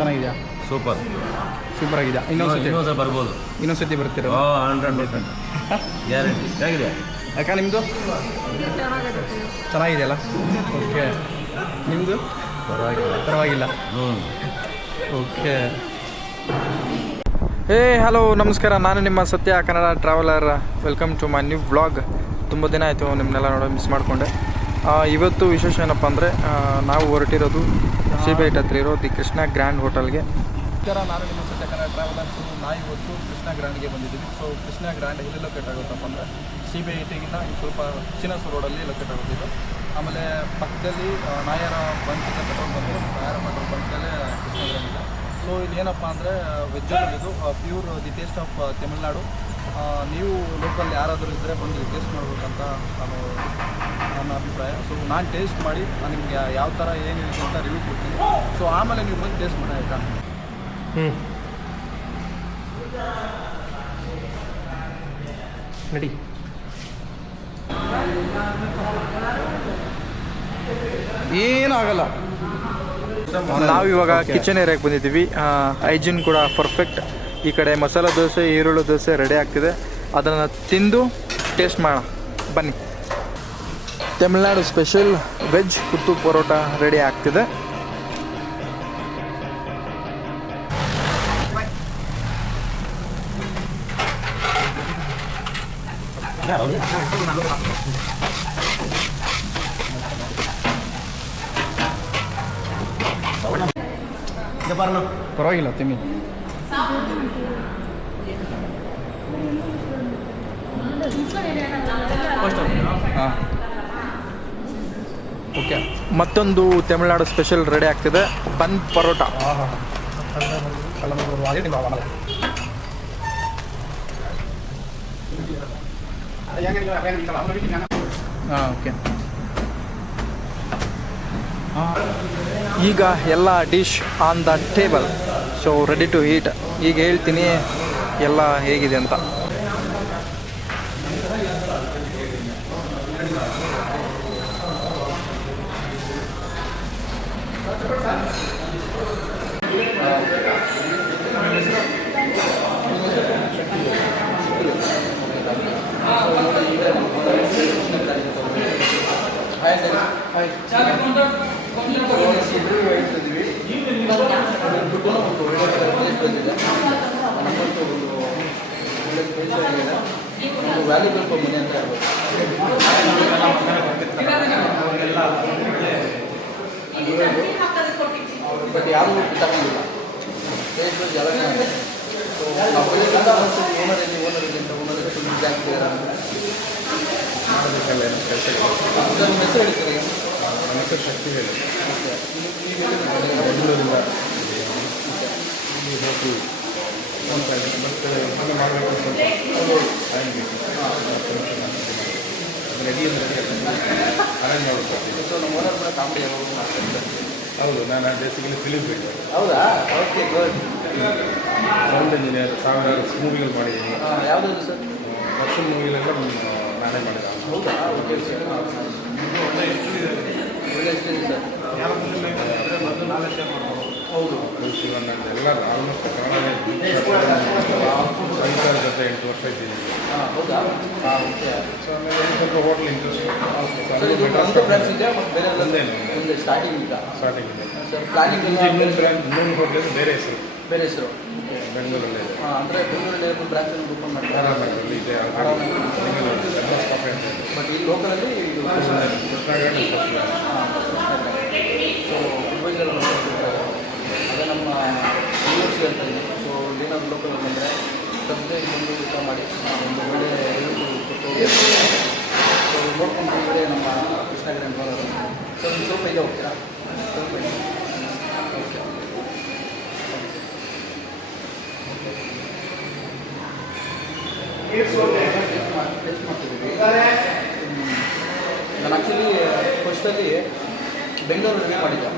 ಚೆನ್ನಾಗಿದೆಯಾ? ಸೂಪರ್ ಆಗಿದೆಯಾ? ಇನ್ನೊಂದು ಬರ್ಬೋದು. ಇನ್ನೊಂದ್ಸತಿ ಬರ್ತೀರ? 100% ಗ್ಯಾರಂಟಿ. ಹೇಗಿದೆ ಯಾಕ ನಿಮ್ಮದು? ಚೆನ್ನಾಗಿದೆಯಲ್ಲ? ಓಕೆ. ನಿಮ್ಮದು ಪರವಾಗಿಲ್ಲ. ಓಕೆ. ಹಲೋ ನಮಸ್ಕಾರ, ನಾನು ನಿಮ್ಮ Satya Kannada traveller. Welcome to my new vlog. ತುಂಬ ದಿನ ಆಯಿತು ನಿಮ್ಮನ್ನೆಲ್ಲ ನೋಡೋ ಮಿಸ್ ಮಾಡಿಕೊಂಡೆ. ಇವತ್ತು ವಿಶೇಷ ಏನಪ್ಪ ಅಂದರೆ ನಾವು ಹೊರಟಿರೋದು ಸಿಬಿಐಟ್ ಹತ್ರ ಇರೋ ದಿ ಕೃಷ್ಣ ಗ್ರ್ಯಾಂಡ್ ಹೋಟೆಲ್ಗೆ. ನಾನು ನಿಮ್ಮ ಸತ್ಯ ಕನ್ನಡ ಟ್ರಾವೆಲರ್ಸ್. ನಾವು ಇವತ್ತು ಕೃಷ್ಣ ಗ್ರ್ಯಾಂಡ್ಗೆ ಬಂದಿದ್ದೀವಿ. ಸೊ ಕೃಷ್ಣ ಗ್ರ್ಯಾಂಡ್ ಎಲ್ಲಿ ಲೊಕೇಟ್ ಆಗುತ್ತಪ್ಪ ಅಂದರೆ ಸಿಬಿಐಟಿಗಿಂತ ಸ್ವಲ್ಪ ಚಿನ್ನಸೂರು ರೋಡಲ್ಲಿ ಲೊಕೇಟ್ ಆಗುತ್ತಿದ್ದು. ಆಮೇಲೆ ಪಕ್ಕದಲ್ಲಿ ನಾಯರ ಬಂಕ್ ಇದೆ, ಪೆಟ್ರೋಲ್ ಬಂಕ್. ನಾಯರ ಪೆಟ್ರೋಲ್ ಬಂಕಲ್ಲೇ ಕೃಷ್ಣ ಗ್ರ್ಯಾಂಡ್ ಇದೆ. ಸೊ ಇಲ್ಲಿ ಏನಪ್ಪ ಅಂದರೆ ವೆಜ್ಜಲ್ಲಿ ಇದು pure the taste of Tamil Nadu. ನೀವು ಲೋಕಲ್ ಯಾರಾದರೂ ಇದ್ದರೆ ಬಂದು ಟೇಸ್ಟ್ ಮಾಡ್ಬೇಕಂತ ನನ್ನ ಅಭಿಪ್ರಾಯ. ಸೊ ನಾನು ಟೇಸ್ಟ್ ಮಾಡಿ ನಿಮಗೆ ಯಾವ ಥರ ಏನಿದೆ ಅಂತ ರಿವ್ಯೂ ಕೊಡ್ತೀನಿ. ಸೊ ಆಮೇಲೆ ನೀವು ಬಂದು ಟೇಸ್ಟ್ ಮಾಡಿ ಆಯಿತಾ? ನಡಿ. ಏನಾಗಲ್ಲ. ನಾವಿವಾಗ ಕಿಚನ್ ಏರಿಯಾಗೆ ಬಂದಿದ್ದೀವಿ. ಹೈಜಿನ್ ಕೂಡ ಪರ್ಫೆಕ್ಟ್. ಈ ಕಡೆ ಮಸಾಲ ದೋಸೆ, ಈರುಳ್ಳಿ ದೋಸೆ ರೆಡಿ ಆಗ್ತಿದೆ. ಅದನ್ನು ತಿಂದು ಟೇಸ್ಟ್ ಮಾಡೋಣ ಬನ್ನಿ. Tamil Nadu special veg kothu parotta ready ಆಗ್ತಿದೆ. ಪರವಾಗಿಲ್ಲ ತಿಮ್ಮಿ. ಹಾಂ ಓಕೆ. ಮತ್ತೊಂದು ತಮಿಳ್ನಾಡು ಸ್ಪೆಷಲ್ ರೆಡಿ ಆಗ್ತಿದೆ, ಬನ್ ಪರೋಟ. ಹಾಂ ಓಕೆ. ಈಗ ಎಲ್ಲ dish on the table. So ready to eat. ಈಗ ಹೇಳ್ತೀನಿ ಎಲ್ಲ ಹೇಗಿದೆ ಅಂತ. ವ್ಯಾಲ್ಯೂಬಲ್ ಫಾರ್ ಮನಿ ಅಂತ ಬಟ್ ಯಾರು ತಗೊಂಡಿಲ್ಲ. ಎಲ್ಲ ಸೊ ನಾವು ಓನರ್ ಎಲ್ಲಿ ಓನರ್ ಇದೆ ಅಂತ ಓನರ್ ಜಾಸ್ತಿ ಮಾಡೋದಕ್ಕೆಲ್ಲ ಕೆಲಸ. ಸರ್ ನಿಮ್ಮ ಹೆಸರು ಹೇಳ್ತೀರಿ? ನಮ್ಮ ಹೆಸರು ಶಕ್ತಿ ಹೇಳಿ. ಓಕೆ. ಬೆಂಗಳೂರಿಂದ ಹೋಗಿ ಮತ್ತು ಆಮೇಲೆ ಮಾಡಬೇಕು ರೆಡಿ ಅರೇಂಜ್ ಮಾಡ್ಕೊಡ್ತೀನಿ. ಸೊ ನಮ್ಮ ಓನರ್ ಕೂಡ ಕಾಮಿಡಿ ಯಾವಾಗ ಮಾಡ್ತಾರೆ. ಹೌದು, ನಾನು ಬೇಸಿಕಲಿ ಫಿಲಿಮ್ ಫೀಲ್ಡ್. ಹೌದಾ? Okay, good. ಸೌಂಡ್ ಇಂಜಿನಿಯರ್, ಸಾವಿರಾರು ಮೂವಿಗಳು ಮಾಡಿದ್ದೀನಿ. ಯಾವುದಾದ್ರು ಸರ್? ವರ್ಷನ್ ಮೂವಿಗಳೆಲ್ಲ ನಾನೇ ಮಾಡಿದ. ಹೌದಾ? Okay sir. ಒಳ್ಳೆ ಹೆಸರಿದೆ ಸರ್. ಹೌದು, ಶಿವಣ್ಣ ಎಲ್ಲರೂ ಆಲ್ಮೋಸ್ಟ್ ಕನ್ನಡನೇ. ಸಂಗೀತರ ಜೊತೆ 8 ವರ್ಷ ಇದ್ದೀನಿ. ಹೌದಾ? ಹಾಂ ಓಕೆ. ಸೊ ಆಮೇಲೆ ಸ್ವಲ್ಪ ಹೋಟ್ಲ್ ಇಂಟ್ರೆಸ್ಟ್. ಓಕೆ. ಬ್ರಾಂಚ್ ಇದೆ ಮತ್ತು ಬೇರೆ ಒಂದೇ ಸ್ಟಾರ್ಟಿಂಗ್ ಇದೆ ಸರ್. ಪ್ಲಾನಿಂಗ್ ಇನ್ನೊಂದು ಬ್ರಾಂಚ್, ಇನ್ನೊಂದು ಹೋಟ್ಲ್ ಬೇರೆ ಹೆಸರು ಬೆಂಗಳೂರಲ್ಲೇ ಇದೆ. ಅಂದರೆ ಬೆಂಗಳೂರಲ್ಲಿ ಬ್ರಾಂಚನ್ನು ಓಪನ್ ಮಾಡ್ತಾರೆ. ಇದೆ ಬಟ್ ಈ ಲೋಕಲಲ್ಲಿ ಇದು ಕೃಷ್ಣಗ್ರಾಂಡ್. ಸೊ ಅದೇ ನಮ್ಮ ಯೂನಿವರ್ಸಿಟಿ ಅಂತ ಇದೆ. ಸೊ ಏನಾದ್ರು ಲೋಕಲ್ ಬಂದರೆ ತಪ್ಪದೆ ಇನ್ನೊಂದು ಊಟ ಮಾಡಿ ಒಂದು ಒಳ್ಳೆ ಕೊಟ್ಟು ಸೊ ನೋಡ್ಕೊಂಡು ಒಳ್ಳೆ ನಮ್ಮ ಕೃಷ್ಣ ಗ್ರ್ಯಾಂಡ್ ಬರೋದು. ಸೊ ಒಂದು ಸ್ವಲ್ಪ ಇದೆ ಹೋಗ್ತೀರಾ? ಸ್ವಲ್ಪ ಇದೆ. ಓಕೆ. ಟೆಸ್ಟ್ ಮಾಡ್ತಿದ್ದೀವಿ. ನಾನು ಆ್ಯಕ್ಚುಲಿ ಫಸ್ಟಲ್ಲಿ ಬೆಂಗಳೂರಲ್ಲೇ ಮಾಡಿದ್ದೆ.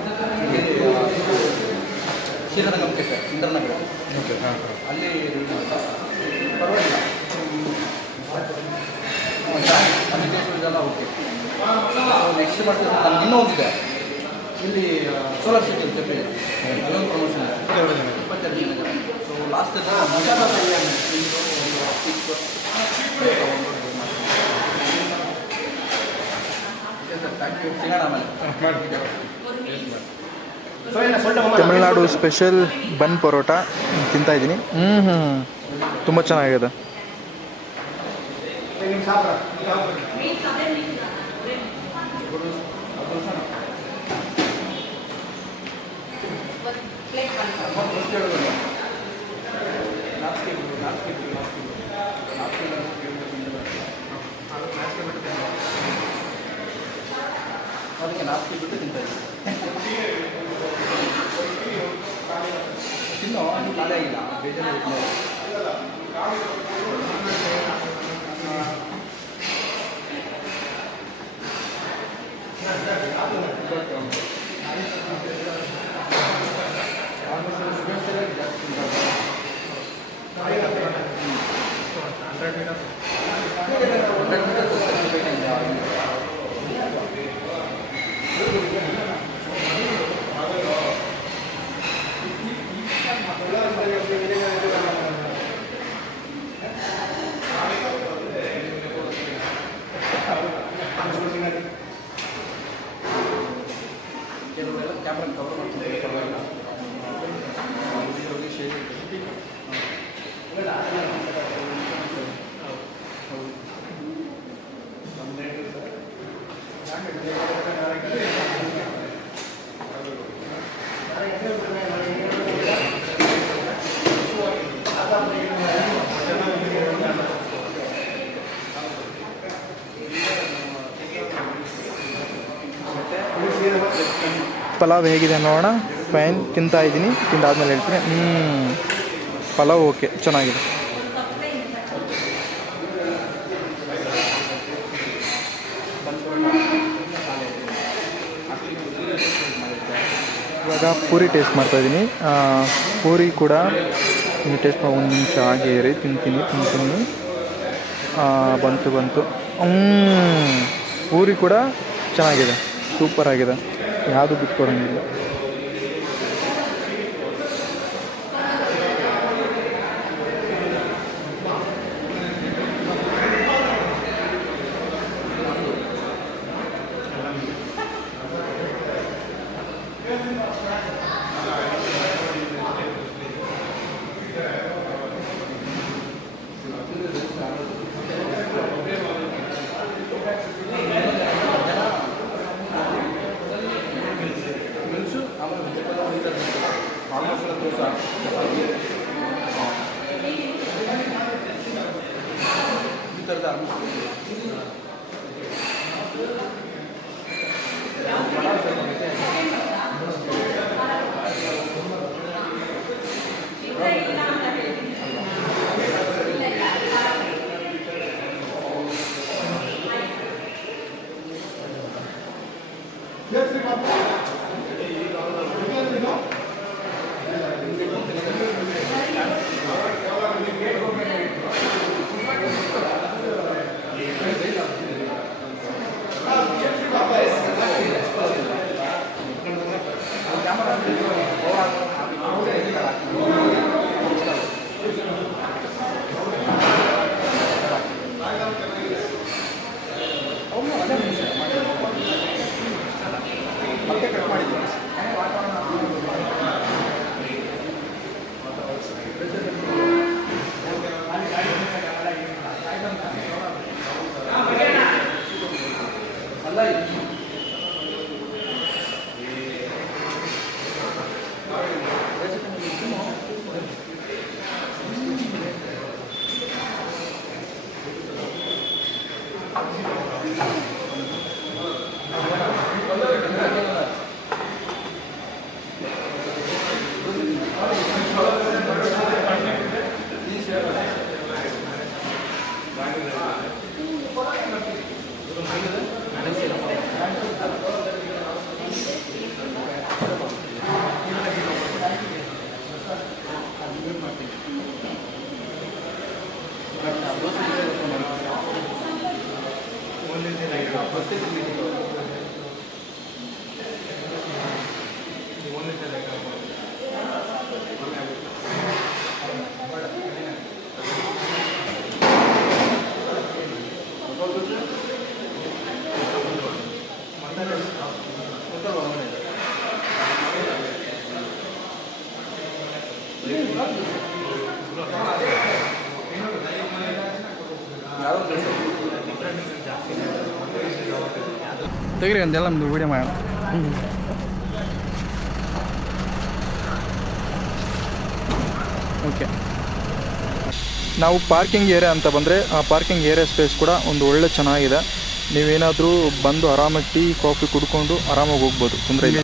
ಶ್ರೀರಂಗಂ ಕೆಫೆ, ಇಂದ್ರನಗರ. ಓಕೆ. ಹಾಂ, ಅಲ್ಲಿ ಪರವಾಗಿಲ್ಲ. ಅಲ್ಲಿ ಟೇಸ್ಟ್ ಇದೆಲ್ಲ ಓಕೆ. ನೆಕ್ಸ್ಟ್ ಮಾಡ್ತಿದ್ದೆ ನಾನು ಇನ್ನೂ ಹೋಗಿದ್ದೆ. ಇಲ್ಲಿ ಸೋಲಾರ್ ಸಿಟಿ ಕೆಫೆ ಅಲ್ಲೊಂದು ಪ್ರಮೋಷನ್ 22 ಜನ ಸೊ ಲಾಸ್ಟ್ ಮಸಾಲ ಬಿರಿಯಾನಿ ಸಿಗೋಣ ಆಮೇಲೆ ತಮಿಳ್ನಾಡು ಸ್ಪೆಷಲ್ ಬನ್ ಪರೋಟ ತಿಂತಾ ಇದ್ದೀನಿ. ತುಂಬ ಚೆನ್ನಾಗಿದೆ. ಅದಕ್ಕೆ ನಾಲ್ಕು ಬಿಟ್ಟು ತಿಂತಾ ತಿನ್ನೋ ಅದು ಖಾಲಿ ಆಗಿಲ್ಲ ಬೇಜಾರು ಕೆಲವೆಲ್ಲ ಕ್ಯಾಮ್ರಾ ಕವರ್ ಮಾಡ್ತಾರೆ ಪರವಾಗಿಲ್ಲ ಪಲಾವ್ ಹೇಗಿದೆ ನೋಡೋಣ. ಫೈನ್, ತಿಂತಾ ಇದ್ದೀನಿ. ತಿಂದಾದ್ಮೇಲೆ ಹೇಳ್ತೀನಿ. ಪಲಾವ್ ಓಕೆ, ಚೆನ್ನಾಗಿದೆ. ಇವಾಗ ಪೂರಿ ಟೇಸ್ಟ್ ಮಾಡ್ತಾಯಿದ್ದೀನಿ. ಪೂರಿ ಕೂಡ ಟೇಸ್ಟ್ ಮಾಡಿ ಒಂದು ನಿಮಿಷ ಹಾಗೆ ಇರಿ. ತಿಂತೀನಿ. ಬಂತು. ಪೂರಿ ಕೂಡ ಚೆನ್ನಾಗಿದೆ, ಸೂಪರ್ ಆಗಿದೆ, ಯಾವುದು ಬಿಟ್ಕೊಡಂಗಿಲ್ಲ. ಈ ಥರದ ತೆಗಿರಿ ಒಂದೆಲ್ಲ ನಮ್ಮದು ವೀಡಿಯೋ ಮಾಡೋಣ. ಓಕೆ, ನಾವು ಪಾರ್ಕಿಂಗ್ ಏರಿಯಾ ಅಂತ ಬಂದರೆ ಆ ಪಾರ್ಕಿಂಗ್ ಏರಿಯಾ ಸ್ಪೇಸ್ ಕೂಡ ಒಂದು ಒಳ್ಳೆ ಚೆನ್ನಾಗಿದೆ. ನೀವೇನಾದರೂ ಬಂದು ಆರಾಮಾಗಿ ಟೀ ಕಾಫಿ ಕುಡ್ಕೊಂಡು ಆರಾಮಾಗಿ ಹೋಗ್ಬೋದು, ತೊಂದರೆ ಇಲ್ಲ.